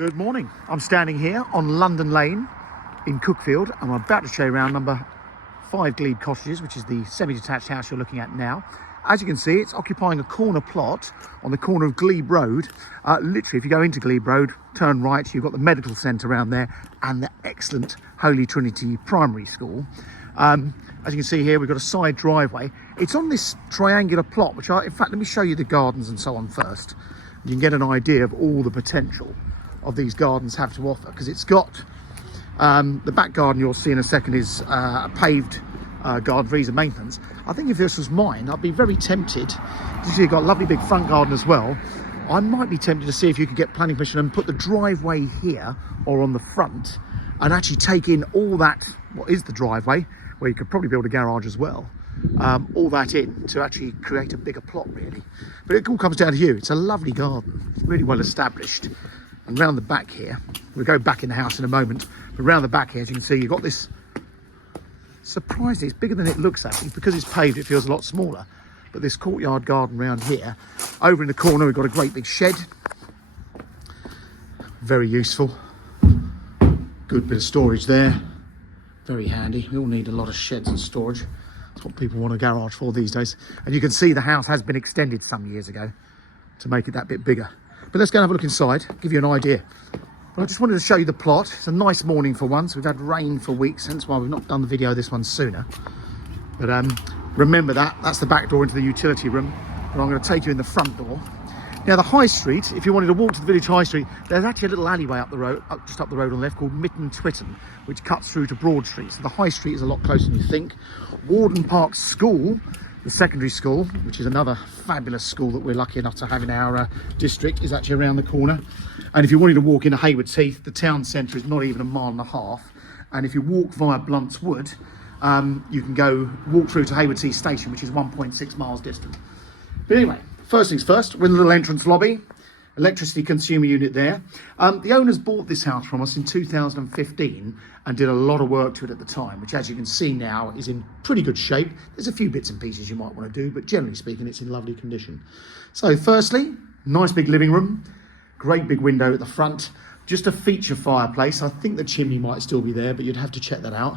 Good morning. I'm standing here on London Lane in Cuckfield. I'm about to show you around number 5 Glebe Cottages, which is the semi-detached house you're looking at now. As you can see, it's occupying a corner plot on the corner of Glebe Road. Literally, if you go into Glebe Road, turn right, you've got the medical centre around there and the excellent Holy Trinity Primary School. As you can see here, we've got a side driveway. It's on this triangular plot, in fact, let me show you the gardens and so on first. You can get an idea of all the potential of these gardens have to offer, because it's got the back garden you'll see in a second is a paved garden for ease of maintenance. I think if this was mine, I'd be very tempted. You see, you've got a lovely big front garden as well. I might be tempted to see if you could get planning permission and put the driveway here or on the front and actually take in all that, what is the driveway, where you could probably build a garage as well. All that in to actually create a bigger plot, really. But it all comes down to you. It's a lovely garden. It's really well established. And round the back here, we'll go back in the house in a moment, but round the back here, as you can see, you've got this, surprisingly, it's bigger than it looks actually. Because it's paved, it feels a lot smaller. But this courtyard garden round here, over in the corner, we've got a great big shed. Very useful. Good bit of storage there. Very handy. We all need a lot of sheds and storage. That's what people want a garage for these days. And you can see the house has been extended some years ago to make it that bit bigger. But let's go and have a look inside, give you an idea. But I just wanted to show you the plot. It's a nice morning for once. We've had rain for weeks, hence why we've not done the video of this one sooner. But remember that's the back door into the utility room. But I'm going to take you in the front door. Now the high street, if you wanted to walk to the village high street, there's actually a little alleyway up the road, just up the road on the left, called Mitten Twitten, which cuts through to Broad Street. So the high street is a lot closer than you think. Warden Park School, the secondary school, which is another fabulous school that we're lucky enough to have in our district, is actually around the corner. And if you wanted to walk into Haywards Heath, the town centre is not even a mile and a half. And if you walk via Blunt's Wood, you can go walk through to Haywards Heath Station, which is 1.6 miles distant. But anyway, first things first, we're in the little entrance lobby. Electricity consumer unit there. The owners bought this house from us in 2015 and did a lot of work to it at the time, which as you can see now is in pretty good shape. There's a few bits and pieces you might want to do, but generally speaking, it's in lovely condition. So firstly, nice big living room, great big window at the front, just a feature fireplace. I think the chimney might still be there, but you'd have to check that out.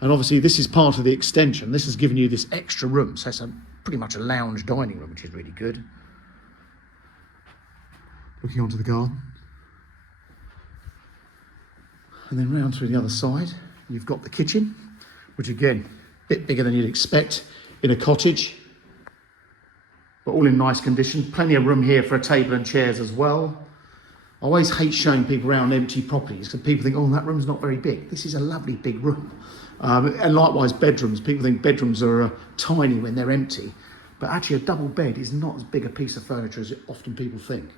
And obviously this is part of the extension. This has given you this extra room. So it's pretty much a lounge dining room, which is really good. Looking onto the garden. And then round through the other side, you've got the kitchen, which again, a bit bigger than you'd expect in a cottage, but all in nice condition. Plenty of room here for a table and chairs as well. I always hate showing people around empty properties because people think, oh, that room's not very big. This is a lovely big room. And likewise, bedrooms. People think bedrooms are tiny when they're empty, but actually a double bed is not as big a piece of furniture as often people think.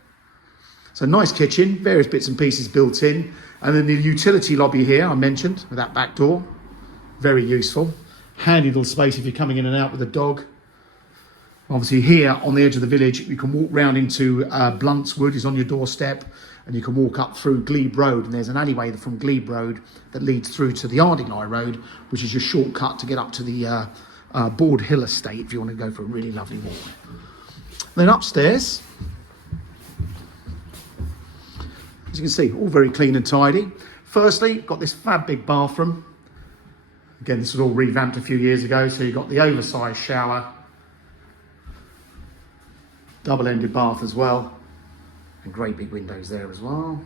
So nice kitchen, various bits and pieces built in. And then the utility lobby here, I mentioned, with that back door. Very useful. Handy little space if you're coming in and out with a dog. Obviously here on the edge of the village, you can walk round into Blunt's Wood, is on your doorstep. And you can walk up through Glebe Road. And there's an alleyway from Glebe Road that leads through to the Ardingly Road, which is your shortcut to get up to the Board Hill estate if you want to go for a really lovely walk. Then upstairs, as you can see, all very clean and tidy. Firstly, got this fab big bathroom. Again, this was all revamped a few years ago, so you've got the oversized shower. Double-ended bath as well. And great big windows there as well.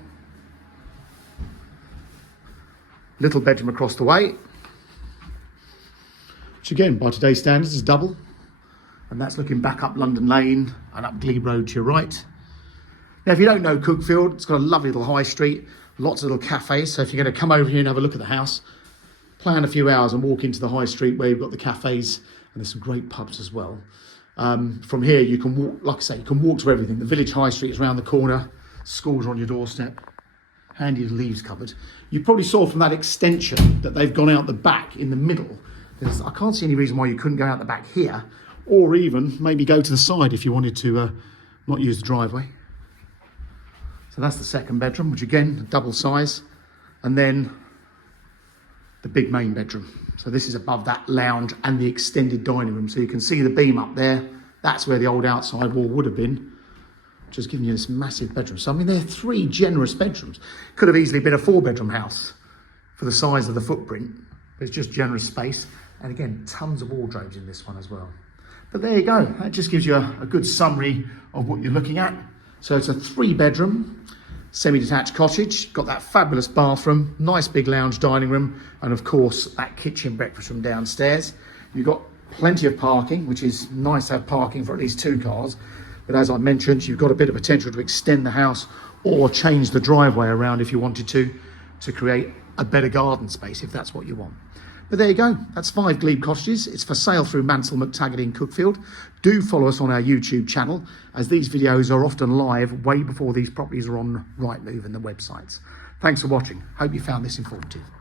Little bedroom across the way. Which again, by today's standards, is double. And that's looking back up London Lane and up Glebe Road to your right. Now, if you don't know Cuckfield, it's got a lovely little high street, lots of little cafes. So if you're going to come over here and have a look at the house, plan a few hours and walk into the high street where you've got the cafes, and there's some great pubs as well. From here, you can walk, like I say, you can walk to everything. The village high street is around the corner, schools are on your doorstep, handy leaves cupboard. You probably saw from that extension that they've gone out the back in the middle. I can't see any reason why you couldn't go out the back here, or even maybe go to the side if you wanted to not use the driveway. So that's the second bedroom, which again, double size. And then the big main bedroom. So this is above that lounge and the extended dining room. So you can see the beam up there. That's where the old outside wall would have been. just giving you this massive bedroom. So, I mean, they're 3 generous bedrooms. Could have easily been a 4-bedroom house for the size of the footprint, but it's just generous space. And again, tons of wardrobes in this one as well. But there you go. That just gives you a good summary of what you're looking at. So it's a 3-bedroom, semi-detached cottage. Got that fabulous bathroom, nice big lounge dining room, and of course, that kitchen breakfast room downstairs. You've got plenty of parking, which is nice to have parking for at least 2 cars. But as I mentioned, you've got a bit of potential to extend the house or change the driveway around if you wanted to create a better garden space if that's what you want. But there you go, that's 5 Glebe cottages. It's for sale through Mansell McTaggart in Cuckfield. Do follow us on our YouTube channel, as these videos are often live way before these properties are on Rightmove and the websites. Thanks for watching. Hope you found this informative.